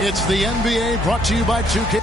It's the NBA brought to you by 2K.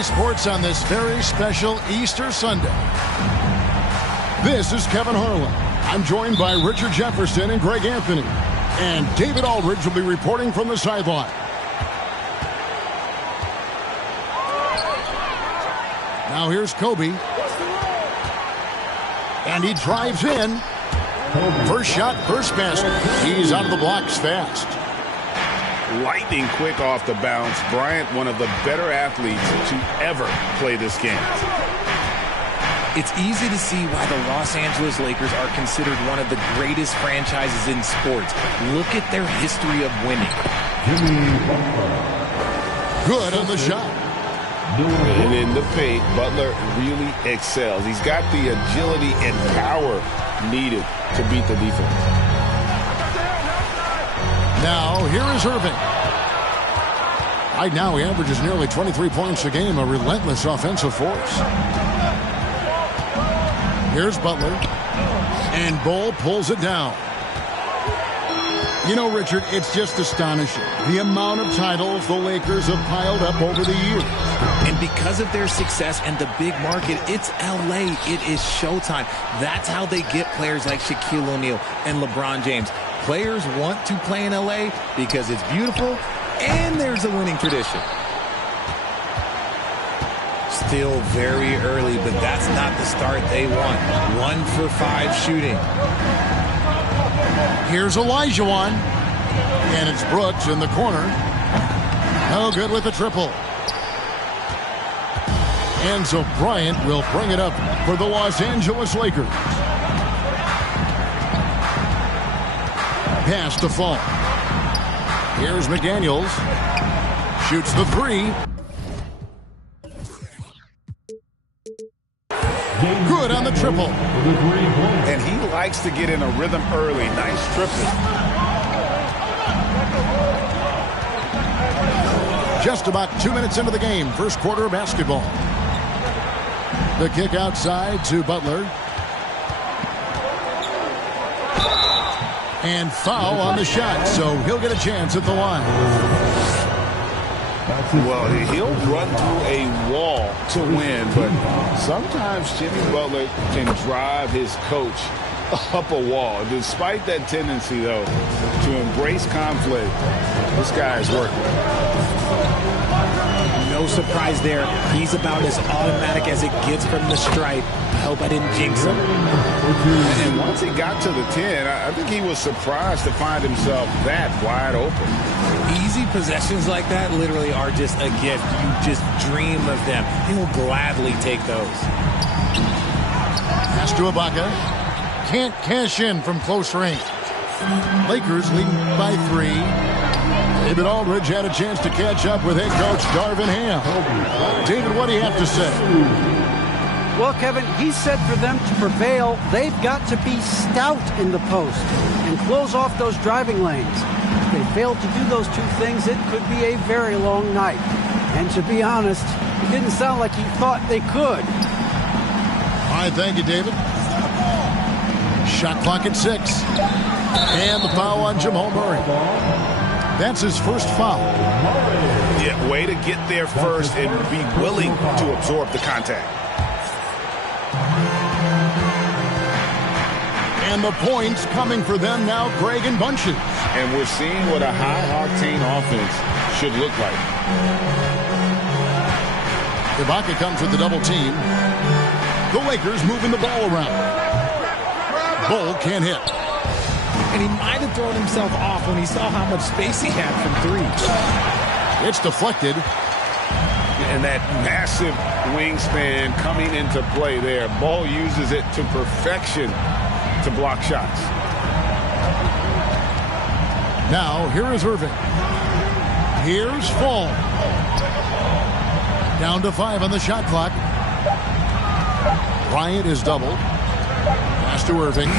Sports on this very special Easter Sunday. This is Kevin Harlan. I'm joined by Richard Jefferson and Greg Anthony. And David Aldridge will be reporting from the sideline. Now here's Kobe. And he drives in. First shot, first basket. He's out of the blocks fast. Lightning quick off the bounce. Bryant, one of the better athletes to ever play this game. It's easy to see why the Los Angeles Lakers are considered one of the greatest franchises in sports. Look at their history of winning. Good on the shot. And in the paint, Butler really excels. He's got the agility and power needed to beat the defense. Now, here is Irving. Right now, he averages nearly 23 points a game, a relentless offensive force. Here's Butler. And Bull pulls it down. You know, Richard, it's just astonishing the amount of titles the Lakers have piled up over the years. And because of their success and the big market, it's L.A. It is showtime. That's how they get players like Shaquille O'Neal and LeBron James. Players want to play in L.A. because it's beautiful and there's a winning tradition. Still very early, but that's not the start they want. 1 for 5 shooting. Here's Olajuwon. And it's Brooks in the corner. No good with the triple. And so Bryant will bring it up for the Los Angeles Lakers. Pass to Fall. Here's McDaniels. Shoots the three. Good on the triple. And he likes to get in a rhythm early. Nice triple. Just about 2 minutes into the game. First quarter of basketball. The kick outside to Butler. And foul on the shot, so he'll get a chance at the line. Well, he'll run through a wall to win, but sometimes Jimmy Butler can drive his coach up a wall. Despite that tendency, though, to embrace conflict, this guy is working. No No surprise there. He's about as automatic as it gets from the stripe. I hope I didn't jinx him. And once he got to the 10, I think he was surprised to find himself that wide open. Easy possessions like that literally are just a gift. You just dream of them. He'll gladly take those. Pass to Ibaka. Can't cash in from close range. Lakers leading by 3. David Aldridge had a chance to catch up with head coach Darvin Ham. David, what do you have to say? Well, Kevin, he said for them to prevail, they've got to be stout in the post and close off those driving lanes. If they fail to do those two things, it could be a very long night. And to be honest, it didn't sound like he thought they could. All right, thank you, David. Shot clock at 6. And the foul on Jamal Murray. That's his first foul. Yeah, way to get there first and be willing to absorb the contact. And the points coming for them now, Greg and bunches. And we're seeing what a high-octane offense should look like. Ibaka comes with the double team. The Lakers moving the ball around. Bull can't hit. And he might have thrown himself off when he saw how much space he had from 3. It's deflected. And that massive wingspan coming into play there. Ball uses it to perfection to block shots. Now, here is Irving. Here's Fall. Down to 5 on the shot clock. Bryant is doubled. Pass to Irving.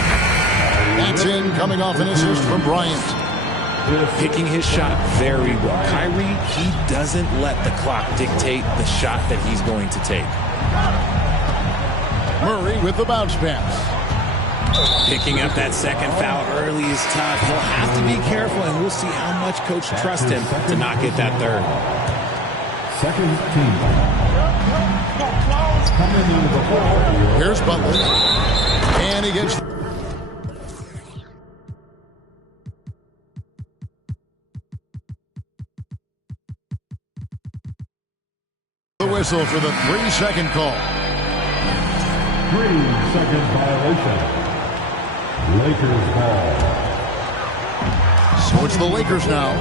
That's in, coming off an assist from Bryant. Picking his shot very well. Kyrie, he doesn't let the clock dictate the shot that he's going to take. Murray with the bounce pass. Picking up that second foul early is tough. He'll have to be careful, and we'll see how much coach trusts him to not get that third. Second team. Coming into the ball. Here's Butler. And he gets... the whistle for the 3-second call. 3-second violation. Lakers ball. So it's the Lakers now.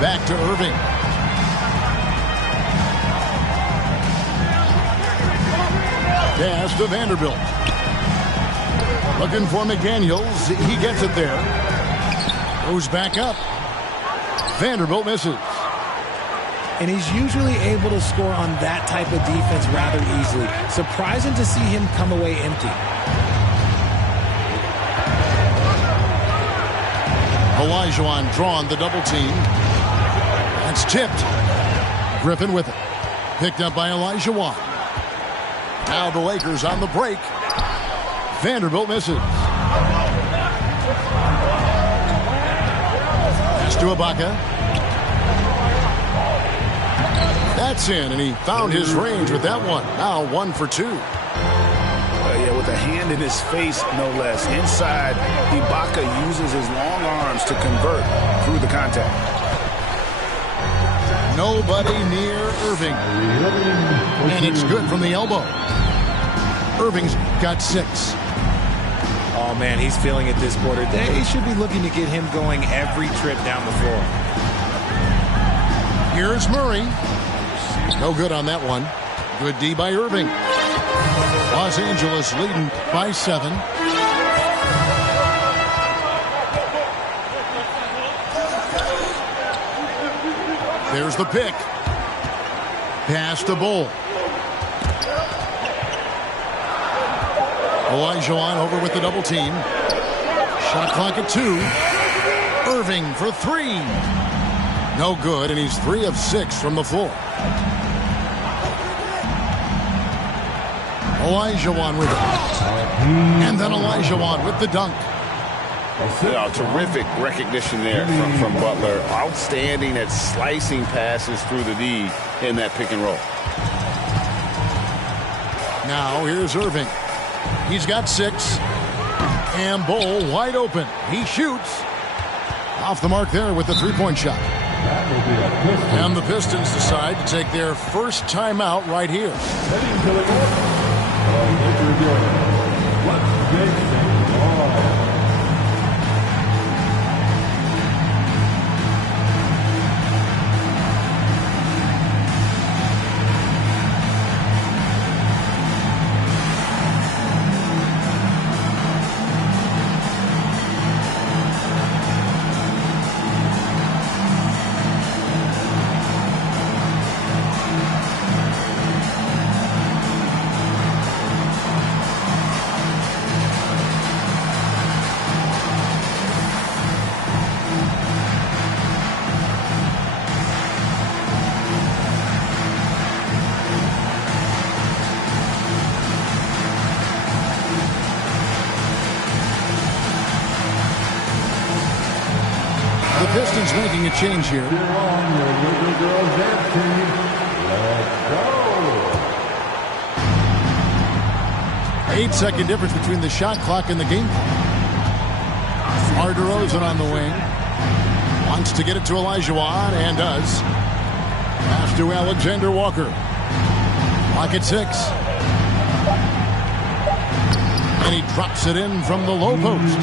Back to Irving. Pass to Vanderbilt. Looking for McDaniels. He gets it there. Goes back up. Vanderbilt misses. And he's usually able to score on that type of defense rather easily. Surprising to see him come away empty. Olajuwon drawn the double team. That's tipped. Griffin with it. Picked up by Olajuwon. Now the Lakers on the break. Vanderbilt misses. Pass to Ibaka. That's in, and he found his range with that one. Now 1 for 2. Yeah, with a hand in his face, no less. Inside, Ibaka uses his long arms to convert through the contact. Nobody near Irving. And it's good from the elbow. Irving's got 6. Oh, man, he's feeling it this quarter. They should be looking to get him going every trip down the floor. Here's Murray. No good on that one. Good D by Irving. Los Angeles leading by 7. There's the pick. Pass to Bull. Olajuwon over with the double team. Shot clock at 2. Irving for 3. No good, and he's 3 of 6 from the floor. Olajuwon with it. And then Olajuwon with the dunk. Terrific recognition there from Butler. Outstanding at slicing passes through the D in that pick and roll. Now here's Irving. He's got 6. And Bull wide open. He shoots. Off the mark there with the three-point shot. And the Pistons decide to take their first timeout right here. Heading to the court, Laker Jordan. Let's get things on. Pistons making a change here. You're on your River Girls dance team. Let's go. 8-second difference between the shot clock and the game clock. DeMar DeRozan on the wing. Wants to get it to Olajuwon and does. Pass to Alexander Walker. Clock at 6. And he drops it in from the low post.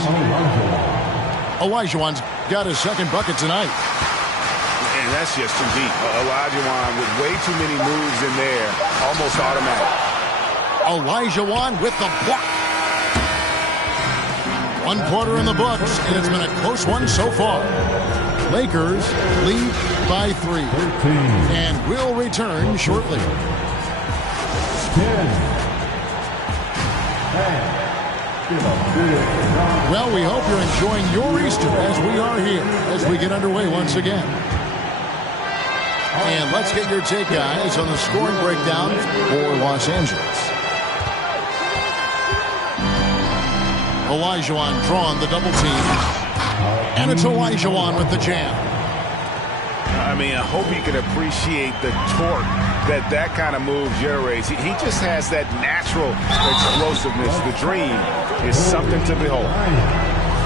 Olajuwon's got his second bucket tonight. And that's just too deep. Olajuwon with way too many moves in there. Almost automatic. Olajuwon with the block. 1 quarter in the books, and it's been a close one so far. Lakers lead by 3. 13. And will return shortly. 10. 10. Well, we hope you're enjoying your Easter as we are here as we get underway once again. And let's get your take, guys, on the scoring breakdown for Los Angeles. Olajuwon drawn the double team. And it's Olajuwon with the jam. I mean, I hope you can appreciate the torque that kind of move generates. He just has that natural explosiveness. The dream is something to behold.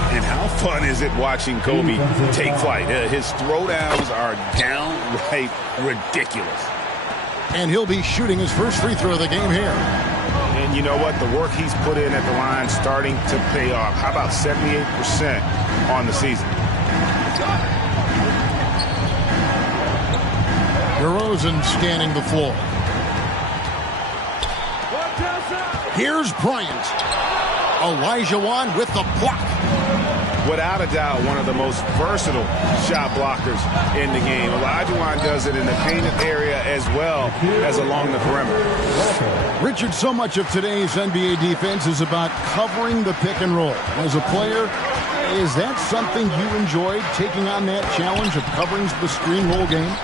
And how fun is it watching Kobe take flight? His throwdowns are downright ridiculous. And he'll be shooting his first free throw of the game here. And you know what? The work he's put in at the line starting to pay off. How about 78% on the season? DeRozan scanning the floor. Here's Bryant. Olajuwon with the block. Without a doubt, one of the most versatile shot blockers in the game. Olajuwon does it in the painted area as well as along the perimeter. Richard, so much of today's NBA defense is about covering the pick and roll. As a player, is that something you enjoyed, taking on that challenge of covering the screen roll game?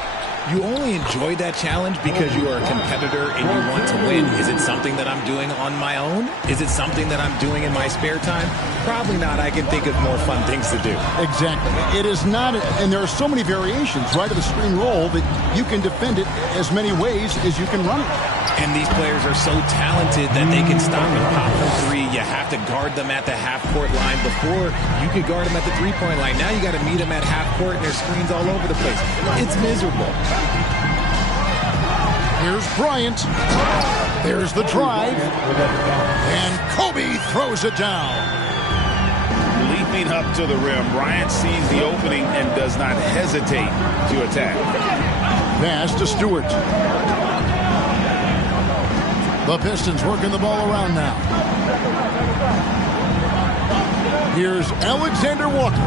You only enjoy that challenge because you are a competitor and you want to win. Is it something that I'm doing on my own? Is it something that I'm doing in my spare time? Probably not. I can think of more fun things to do. Exactly. It is not, and there are so many variations, right, of the screen roll that you can defend it as many ways as you can run it. And these players are so talented that they can stop and pop from 3. You have to guard them at the half-court line. Before, you could guard them at the three-point line. Now you got to meet them at half-court, and there's screens all over the place. It's miserable. Here's Bryant. There's the drive. And Kobe throws it down. Leaping up to the rim, Bryant sees the opening and does not hesitate to attack. Pass to Stewart. The Pistons working the ball around now. Here's Alexander Walker.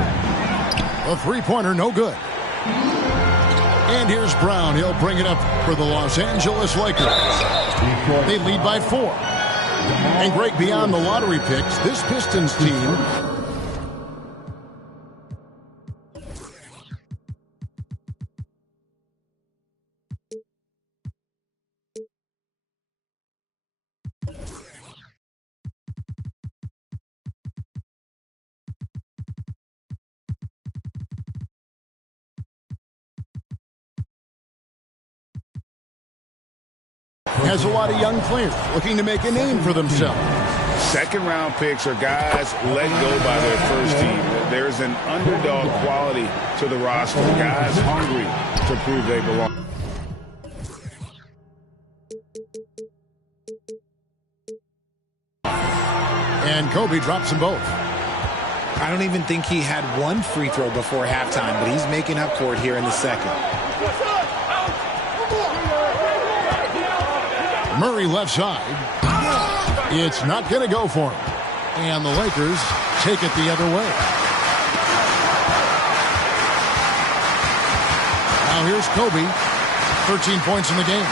A three-pointer, no good. And here's Brown. He'll bring it up for the Los Angeles Lakers. They lead by 4. And Greg, beyond the lottery picks, this Pistons team has a lot of young players looking to make a name for themselves. Second-round picks are guys let go by their first team. There's an underdog quality to the roster. Guys hungry to prove they belong. And Kobe drops them both. I don't even think he had one free throw before halftime, but he's making up for it here in the second. Murray left side. It's not going to go for him. And the Lakers take it the other way. Now here's Kobe. 13 points in the game.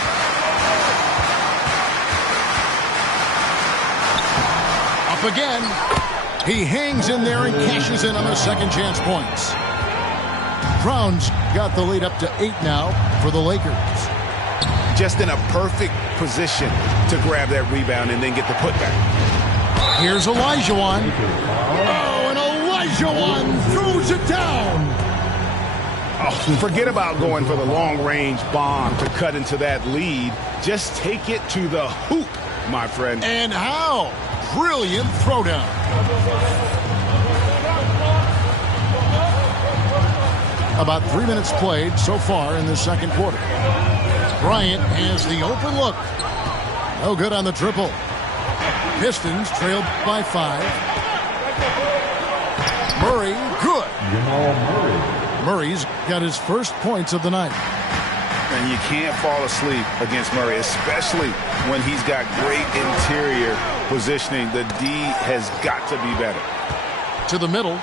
Up again. He hangs in there and cashes in on the second chance points. Brown's got the lead up to 8 now for the Lakers. Just in a perfect position to grab that rebound and then get the putback. Here's Olajuwon. Oh, and Olajuwon throws it down. Oh, forget about going for the long-range bomb to cut into that lead. Just take it to the hoop, my friend. And how? Brilliant throwdown. About 3 minutes played so far in the second quarter. Bryant has the open look. No good on the triple. Pistons trailed by 5. Murray, good. Murray's got his first points of the night. And you can't fall asleep against Murray, especially when he's got great interior positioning. The D has got to be better. To the middle.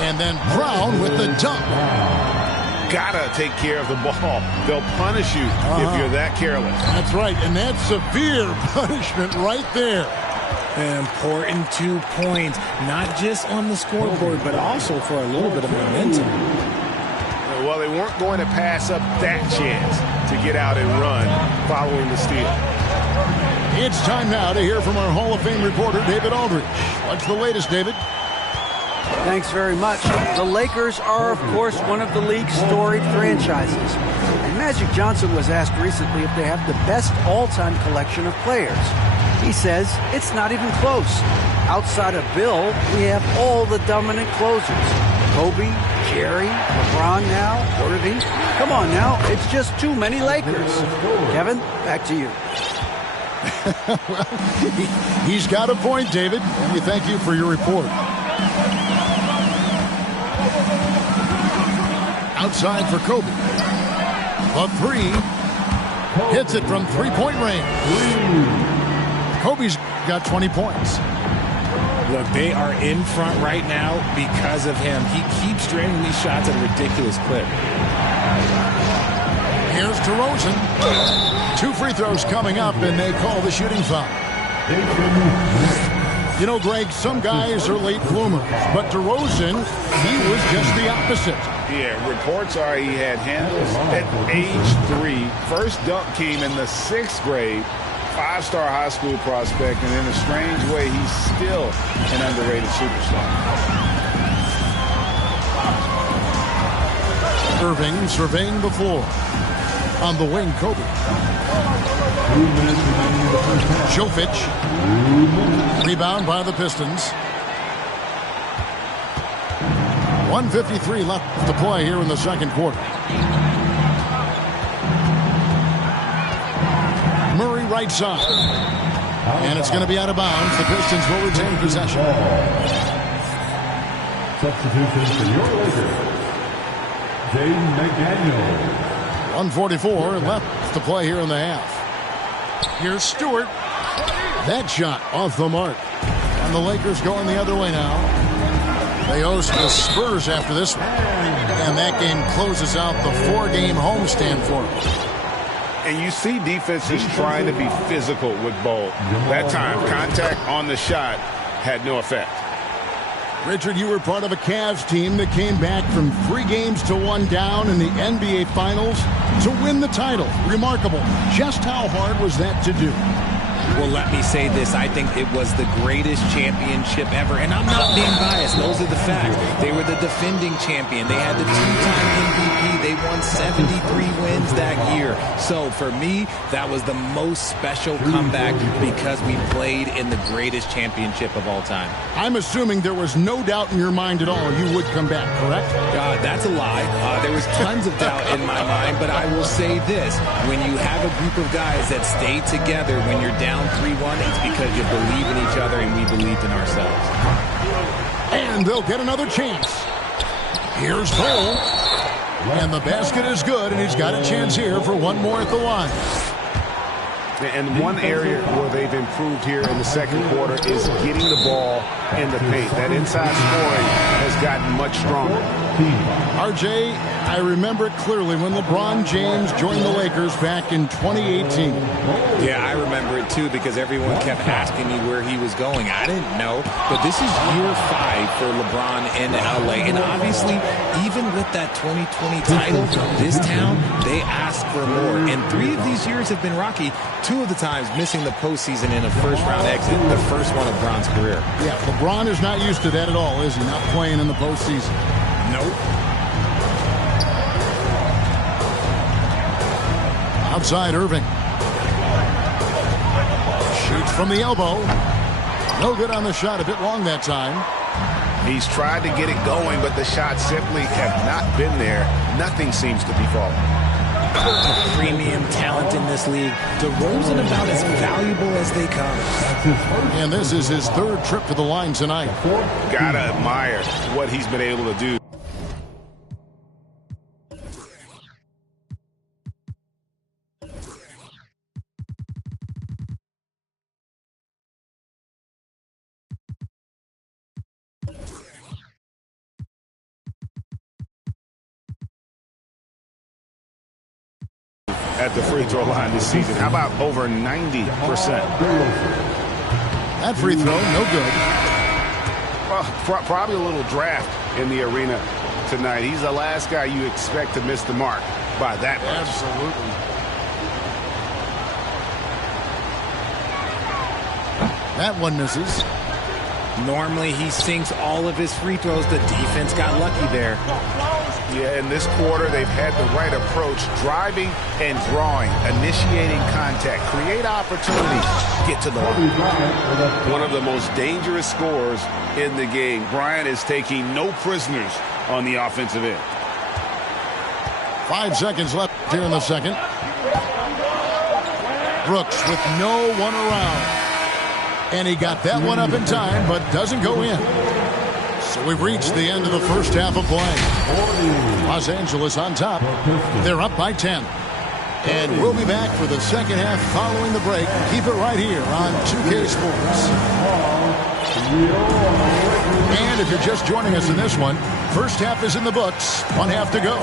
And then Brown with the dunk. Gotta take care of the ball. They'll punish you if you're that careless. That's right, and that's severe punishment right there. An important 2 points, not just on the scoreboard, but also for a little bit of momentum. Well, they weren't going to pass up that chance to get out and run following the steal. It's time now to hear from our Hall of Fame reporter, David Aldridge. What's the latest, David? Thanks very much. The Lakers are, of course, one of the league's storied franchises. And Magic Johnson was asked recently if they have the best all-time collection of players. He says it's not even close. Outside of Bill, we have all the dominant closers. Kobe, Jerry, LeBron now, Irving. Come on now, it's just too many Lakers. Kevin, back to you. Well, he's got a point, David, and we thank you for your report. Outside for Kobe. A 3. Hits it from three-point range. Kobe's got 20 points. Look, they are in front right now because of him. He keeps draining these shots at a ridiculous clip. Here's DeRozan. 2 free throws coming up, and they call the shooting foul. You know, Greg, some guys are late bloomers, but DeRozan, he was just the opposite. Yeah, reports are he had handles at age 3. First dunk came in the 6th grade. 5-star high school prospect, and in a strange way, he's still an underrated superstar. Irving surveying the floor. On the wing, Kobe. Jovic. Rebound by the Pistons. 1:53 left to play here in the second quarter. Murray right side. And it's going to be out of bounds. The Pistons will retain possession. Substitution for your Lakers, Jaden McDaniels. 1:44 left to play here in the half. Here's Stewart. That shot off the mark. And the Lakers going the other way now. They host the Spurs after this one. And that game closes out the 4-game homestand for them. And you see defenses trying to be physical with Bol. That time, contact on the shot had no effect. Richard, you were part of a Cavs team that came back from 3 games to 1 down in the NBA Finals to win the title. Remarkable. Just how hard was that to do? Well, let me say this. I think it was the greatest championship ever. And I'm not being biased. Those are the facts. They were the defending champion. They had the two-time MVP. They won 73 wins that year. So for me, that was the most special comeback because we played in the greatest championship of all time. I'm assuming there was no doubt in your mind at all you would come back, correct? That's a lie. There was tons of doubt in my mind, but I will say this. When you have a group of guys that stay together when you're down 3-1, it's because you believe in each other and we believed in ourselves. And they'll get another chance. Here's Cole. And the basket is good, and he's got a chance here for one more at the line. And one area where they've improved here in the second quarter is getting the ball in the paint. That inside scoring has gotten much stronger. RJ, I remember it clearly when LeBron James joined the Lakers back in 2018. Yeah, I remember it too because everyone kept asking me where he was going. I didn't know, but this is year 5 for LeBron in LA. And obviously, even with that 2020 title, this town, they asked for more. And 3 of these years have been rocky. 2 of the times missing the postseason in a first-round exit, the first one of Bron's career. Yeah, LeBron is not used to that at all, is he? Not playing in the postseason. Nope. Outside Irving. Shoots from the elbow. No good on the shot. A bit long that time. He's tried to get it going, but the shots simply have not been there. Nothing seems to be falling. A premium talent in this league. DeRozan about as valuable as they come. And this is his 3rd trip to the line tonight. Gotta admire what he's been able to do. At the free throw line this season. How about over 90%? That free throw, no good. Well, probably a little draft in the arena tonight. He's the last guy you expect to miss the mark by that much. Absolutely. That one misses. Normally, he sinks all of his free throws. The defense got lucky there. Yeah, in this quarter, they've had the right approach, driving and drawing, initiating contact, create opportunities, get to the line. One of the most dangerous scorers in the game. Bryant is taking no prisoners on the offensive end. 5 seconds left here in the second. Brooks with no one around. And he got that one up in time, but doesn't go in. So we've reached the end of the first half of play. Los Angeles on top. They're up by 10. And we'll be back for the second half following the break. Keep it right here on 2K Sports. And if you're just joining us in this one, first half is in the books. 1 half to go.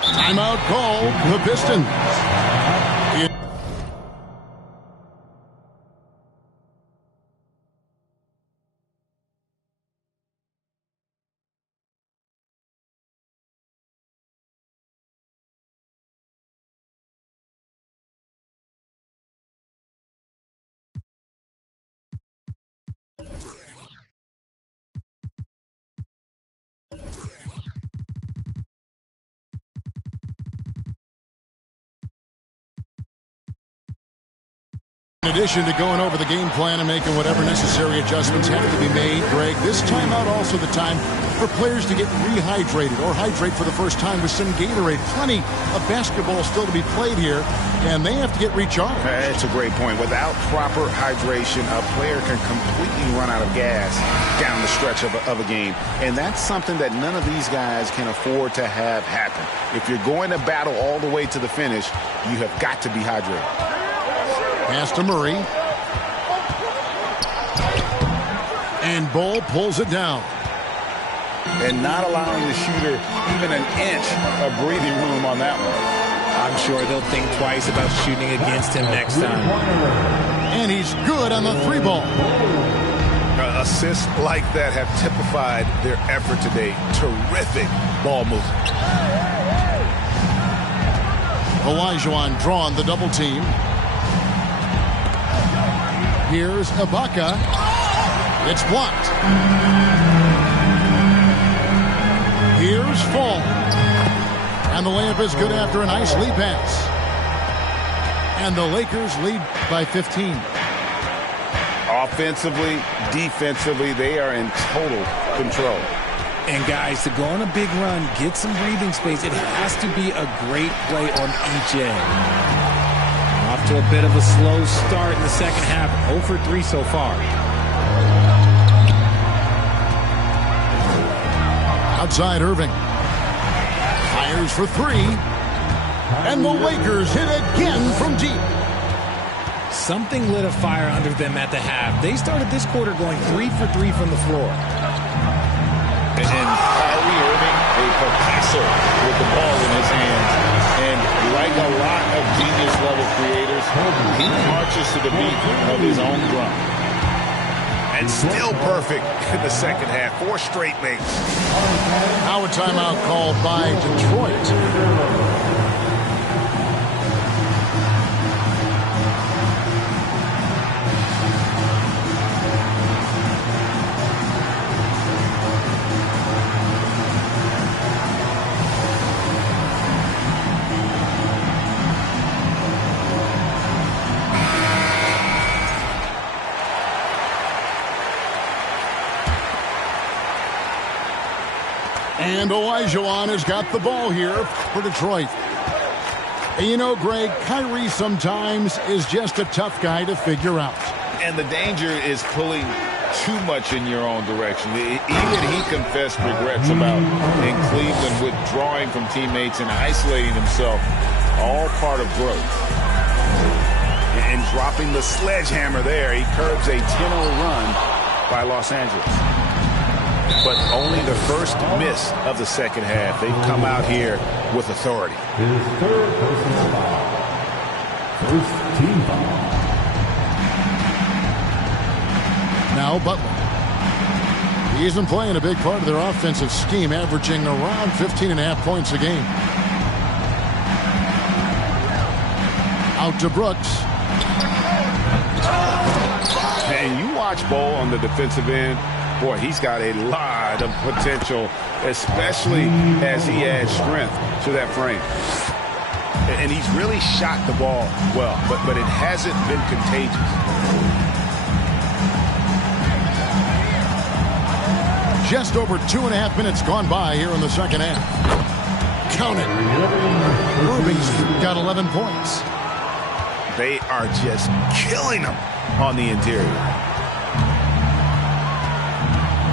Timeout call, the Pistons. In addition to going over the game plan and making whatever necessary adjustments have to be made, Greg, this timeout also the time for players to get rehydrated or hydrate for the first time with some Gatorade. Plenty of basketball still to be played here, and they have to get recharged. That's a great point. Without proper hydration, a player can completely run out of gas down the stretch of a game. And that's something that none of these guys can afford to have happen. If you're going to battle all the way to the finish, you have got to be hydrated. Pass to Murray. And Ball pulls it down. And not allowing the shooter even an inch of breathing room on that one. I'm sure they'll think twice about shooting against him next time. And he's good on the 3 ball. assists like that have typified their effort today. Terrific ball movement. Olajuwon drawing the double team. Here's Ibaka. It's blocked. Here's Fall. And the layup is good after a nice lead pass. And the Lakers lead by 15. Offensively, defensively, they are in total control. And guys, to go on a big run, get some breathing space, it has to be a great play on each end. Off to a bit of a slow start in the second half. 0 for 3 so far. Outside Irving. Fires for 3. And the Lakers hit again from deep. Something lit a fire under them at the half. They started this quarter going 3 for 3 from the floor. And Kyrie Irving, a Picasso with the ball in his hands. And like a lot of genius-level creators, he marches to the beat of his own drum. And still perfect in the second half. 4 straight makes. Now a timeout called by Detroit. And Olajuwon has got the ball here for Detroit. And you know, Greg, Kyrie sometimes is just a tough guy to figure out. And the danger is pulling too much in your own direction. Even he confessed regrets about in Cleveland withdrawing from teammates and isolating himself. All part of growth. And dropping the sledgehammer there, he curbs a 10-0 run by Los Angeles. But only the first miss of the second half. They've come out here with authority. His third personal foul. First team foul. Now Butler. He's been playing a big part of their offensive scheme, averaging around 15.5 points a game. Out to Brooks. And you watch Bol on the defensive end. Boy, he's got a lot of potential, especially as he adds strength to that frame. And he's really shot the ball well, but it hasn't been contagious. Just over 2.5 minutes gone by here in the second half. Count it. Irving's got 11 points. They are just killing them on the interior.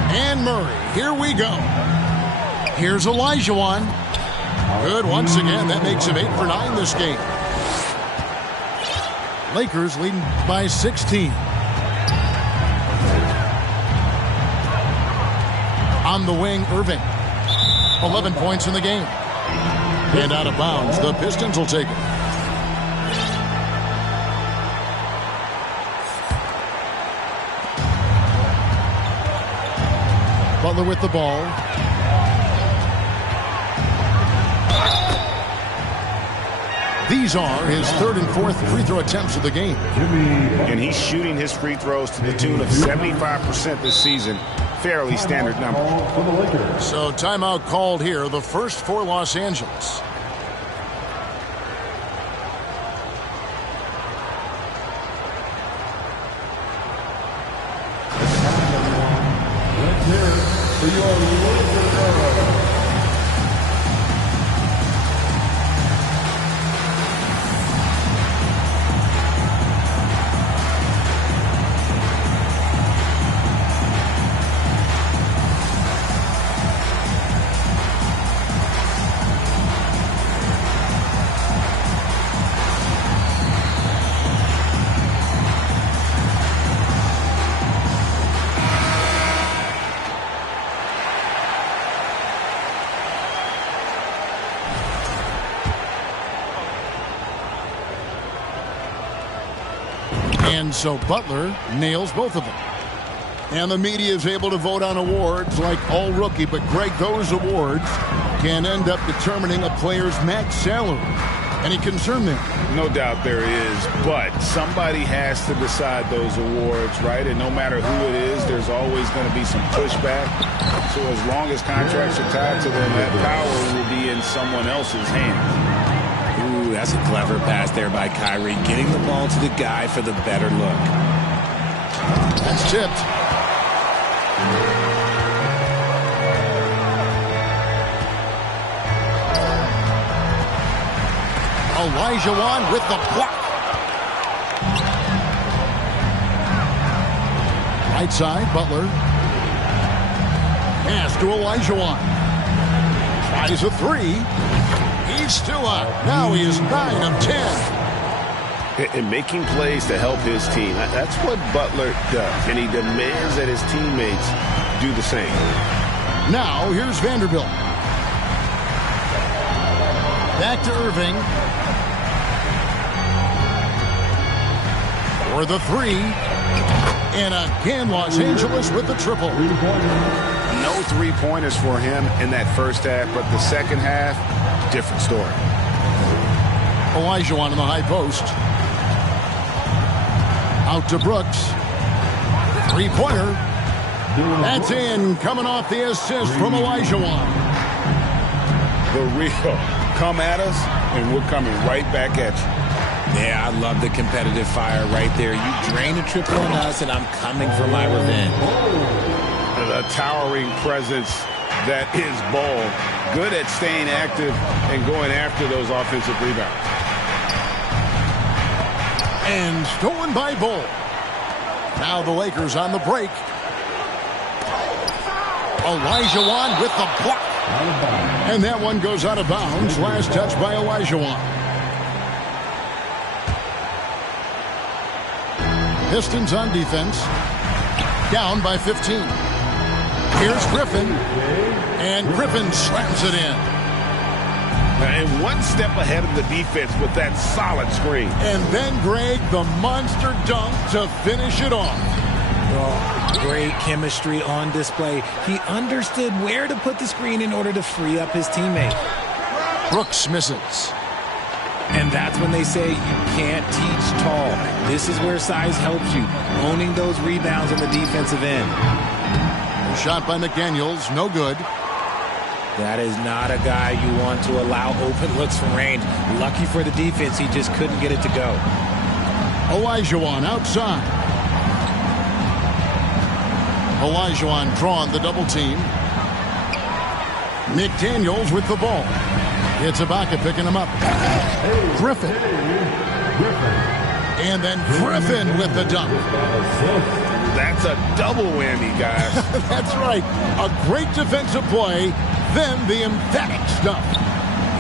And Murray, here we go. Here's Olajuwon. Good once again. That makes him 8 for 9 this game. Lakers leading by 16. On the wing, Irving. 11 points in the game. And out of bounds, the Pistons will take it. Butler with the ball. These are his third and fourth free throw attempts of the game. And he's shooting his free throws to the tune of 75% this season. Fairly standard number. So timeout called here, the first for Los Angeles. And so Butler nails both of them. And the media is able to vote on awards like All Rookie. But, Greg, those awards can end up determining a player's max salary. Any concern there? No doubt there is, but somebody has to decide those awards, right? And no matter who it is, there's always going to be some pushback. So as long as contracts are tied to them, that power will be in someone else's hands. Ooh, that's a clever pass there by Kyrie, getting the ball to the guy for the better look. That's tipped. Olajuwon with the block. Right side, Butler. Pass to Olajuwon. Tries a three. He's still out. Now he is 9 of 10. And making plays to help his team. That's what Butler does. And he demands that his teammates do the same. Now here's Vanderbilt. Back to Irving. For the three. And again, Los Angeles with the triple. No three-pointers for him in that first half, but the second half, different story. Olajuwon in the high post. Out to Brooks. Three-pointer. That's in. Coming off the assist from Olajuwon. The real. Come at us, and we're coming right back at you. Yeah, I love the competitive fire right there. You drain a triple on us, and I'm coming for my revenge. The towering presence that is Ball. Good at staying active and going after those offensive rebounds. And stolen by Ball. Now the Lakers on the break. Olajuwon with the block. And that one goes out of bounds. Last touch by Olajuwon. Pistons on defense. Down by 15. Here's Griffin. And Griffin slams it in. And one step ahead of the defense with that solid screen. And then, Greg, the monster dunk to finish it off. Well, great chemistry on display. He understood where to put the screen in order to free up his teammate. Brooks misses. And that's when they say you can't teach tall. This is where size helps you, owning those rebounds on the defensive end. Shot by McDaniels, no good. That is not a guy you want to allow open looks from range. Lucky for the defense, he just couldn't get it to go. Olajuwon outside. Olajuwon drawn the double team. McDaniels with the ball. It's Ibaka picking him up. Griffin. And then Griffin with the dunk. That's a double whammy, guys. That's right. A great defensive play, then the emphatic stuff.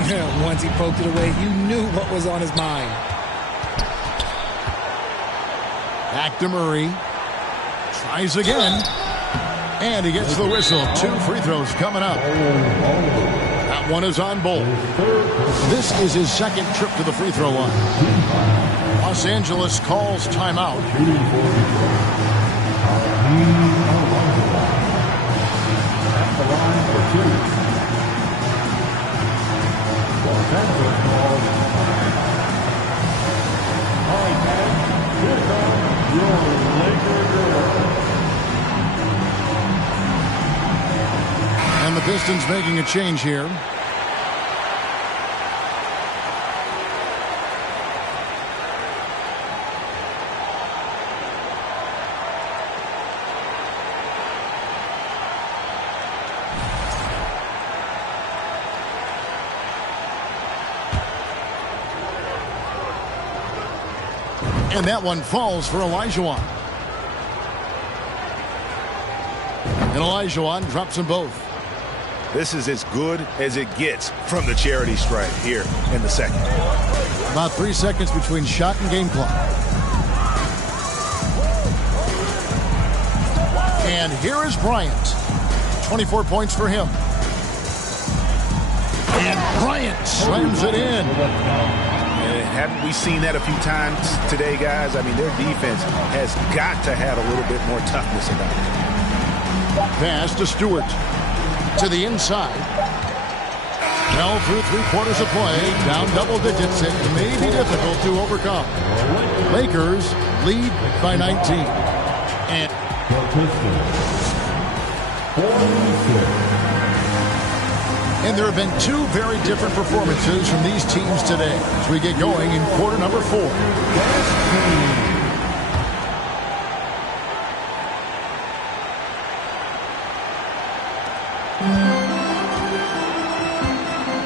Yeah, once he poked it away, you knew what was on his mind. Back to Murray. Tries again. And he gets the whistle. 2 free throws coming up. That one is on Bol. This is his second trip to the free throw line. Los Angeles calls timeout. And the Pistons making a change here. And that one falls for Olajuwon. And Olajuwon drops them both. This is as good as it gets from the charity stripe here in the second. About 3 seconds between shot and game clock. And here is Bryant. 24 points for him. And Bryant slams it in. And haven't we seen that a few times today, guys? I mean, their defense has got to have a little bit more toughness about it. Pass to Stewart. To the inside. Well, through 3/4 of play, down double digits, it may be difficult to overcome. Lakers lead by 19. And there have been two very different performances from these teams today as we get going in quarter number 4.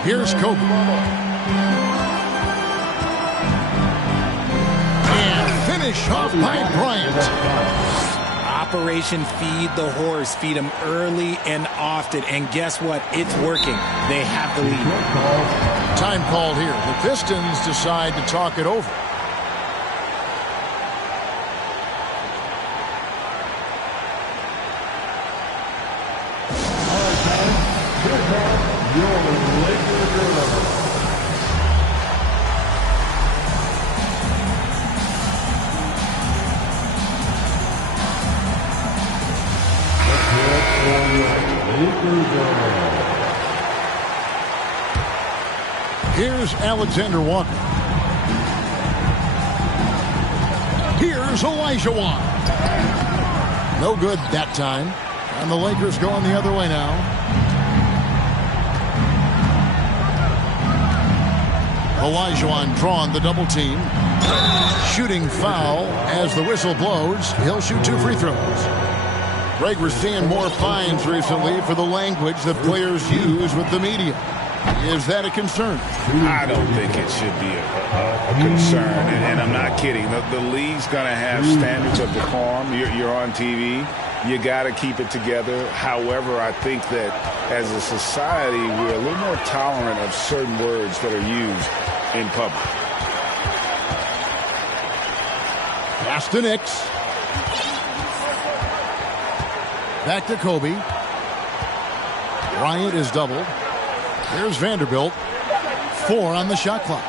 Here's Kobe. And finish off by Bryant. Operation Feed the Horse. Feed them early and often. And guess what? It's working. They have the lead. Time called here. The Pistons decide to talk it over. Here's Alexander Walker. Here's Olajuwon. No good that time. And the Lakers going the other way now. Olajuwon drawn the double team. Shooting foul as the whistle blows. He'll shoot 2 free throws. Greg, we're seeing more fines recently for the language that players use with the media. Is that a concern? I don't think it should be a concern, and I'm not kidding. The league's going to have standards of decorum. You're on TV. You got to keep it together. However, I think that as a society, we're a little more tolerant of certain words that are used in public. Pass to Knicks. Back to Kobe. Bryant is doubled. Here's Vanderbilt. 4 on the shot clock.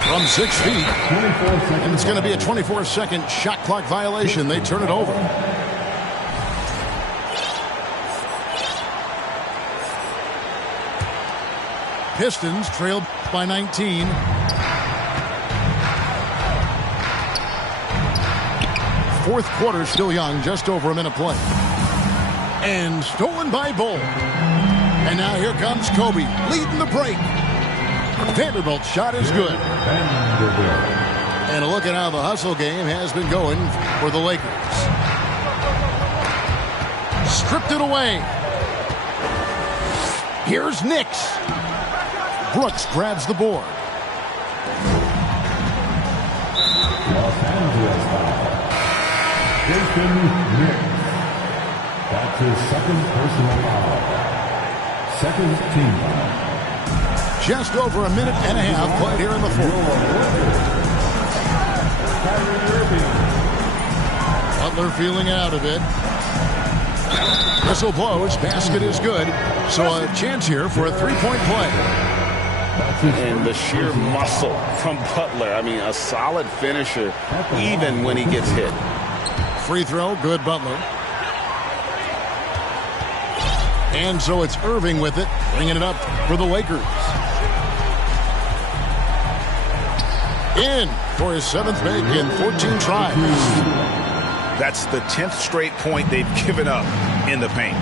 From 6 feet. And it's going to be a 24-second shot clock violation. They turn it over. Pistons trailed by 19. Fourth quarter still young, just over a minute play. And stolen by Bull. And now here comes Kobe, leading the break. Vanderbilt's shot is good. And a look at how the hustle game has been going for the Lakers. Stripped it away. Here's Knicks. Brooks grabs the board. Los Angeles foul. Jason Knicks. That's his second personal foul. Second team foul. Just over a minute and a half played here in the fourth. Butler feeling it out a bit. Whistle blows. Basket is good. So a chance here for a three-point play. And the sheer muscle from Butler. I mean, a solid finisher even when he gets hit. Free throw, good Butler. And so it's Irving with it, bringing it up for the Lakers. In for his 7th make in 14 tries. That's the 10th straight point they've given up in the paint.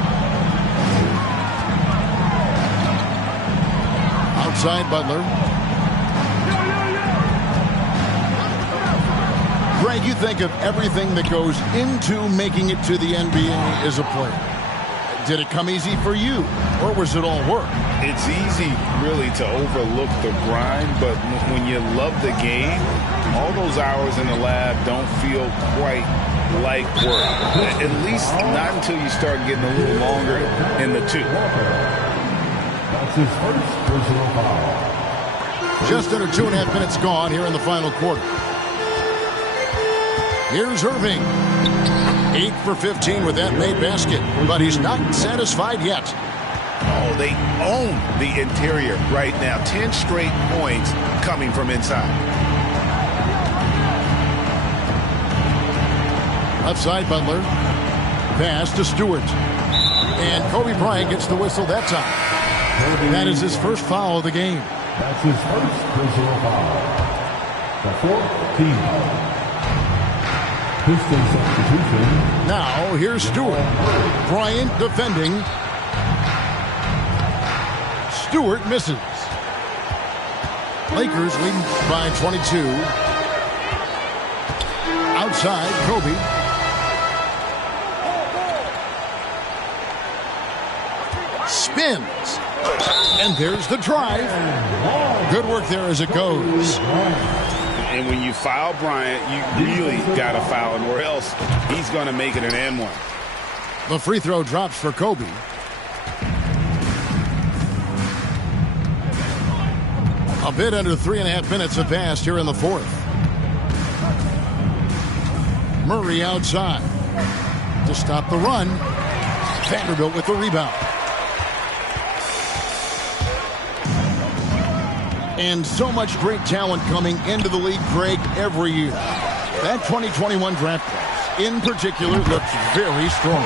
Outside Butler. Greg, you think of everything that goes into making it to the NBA as a player. Did it come easy for you, or was it all work? It's easy, really, to overlook the grind, but when you love the game, all those hours in the lab don't feel quite like work. At least not until you start getting a little longer in the tooth. That's his first personal foul. Just under 2.5 minutes gone here in the final quarter. Here's Irving. 8 for 15 with that made basket, but he's not satisfied yet. Oh, they own the interior right now. 10 straight points coming from inside. Left side, Butler. Pass to Stewart. And Kobe Bryant gets the whistle that time. That is his first foul of the game. That's his first personal foul. The fourth team foul. Pistons substitution. Now, here's Stewart. Bryant defending. Stewart misses. Lakers leading by 22. Outside, Kobe. Spins. And there's the drive. Good work there as it goes. And when you foul Bryant, you really got to foul him, or else he's going to make it an and one. The free throw drops for Kobe. A bit under 3.5 minutes have passed here in the fourth. Murray outside to stop the run. Vanderbilt with the rebound. And so much great talent coming into the league, Greg, every year. That 2021 draft class, in particular, looks very strong.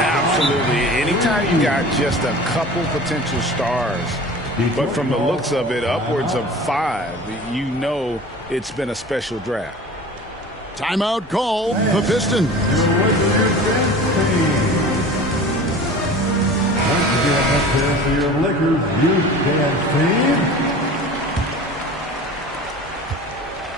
Absolutely. Anytime you got just a couple potential stars, but from the looks of it, upwards of 5, you know it's been a special draft. Timeout call, the Pistons. Once again, let's hear for your Lakers youth dance team.